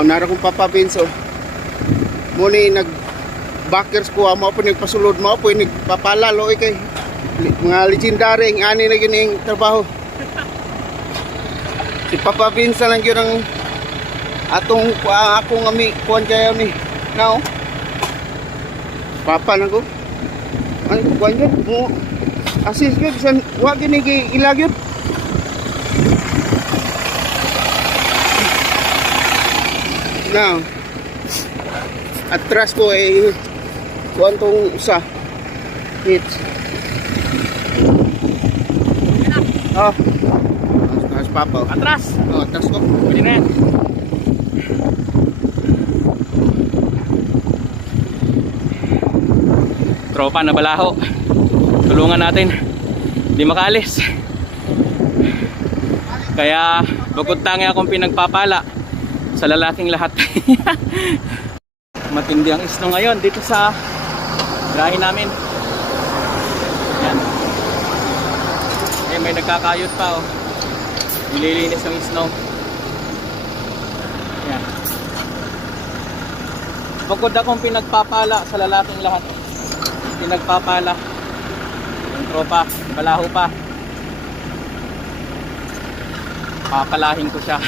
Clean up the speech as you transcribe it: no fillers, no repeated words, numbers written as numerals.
Nara kong Papa Vince. Muni nag backers ko mo po nagpasulod mo po nagpapalalo kay mga legendary ang ani na gining trabaho. Si Papa Vince lang yun ang akong ami kuan kayo ni now. Papa na ko. Ano kuan yun? Mo assist yun san wa gini ilag yun. Now, atras ko ay kuan tong usa hits. Atras Papa. Atras. Atras ko. Pwede na yan. Tropa na balaho. Tulungan natin. Hindi makaalis. Kaya bukod tangi akong pinagpapala sa lalaking lahat. Matindi ang isno ngayon dito sa grahe namin. Yan. May nagkakayot pa oh. Nililinis ng isno. Yan. Bukod akong pinagpapala sa lalaking lahat. Pinagpapala. Yung tropa, balaho pa. Papalahin ko siya.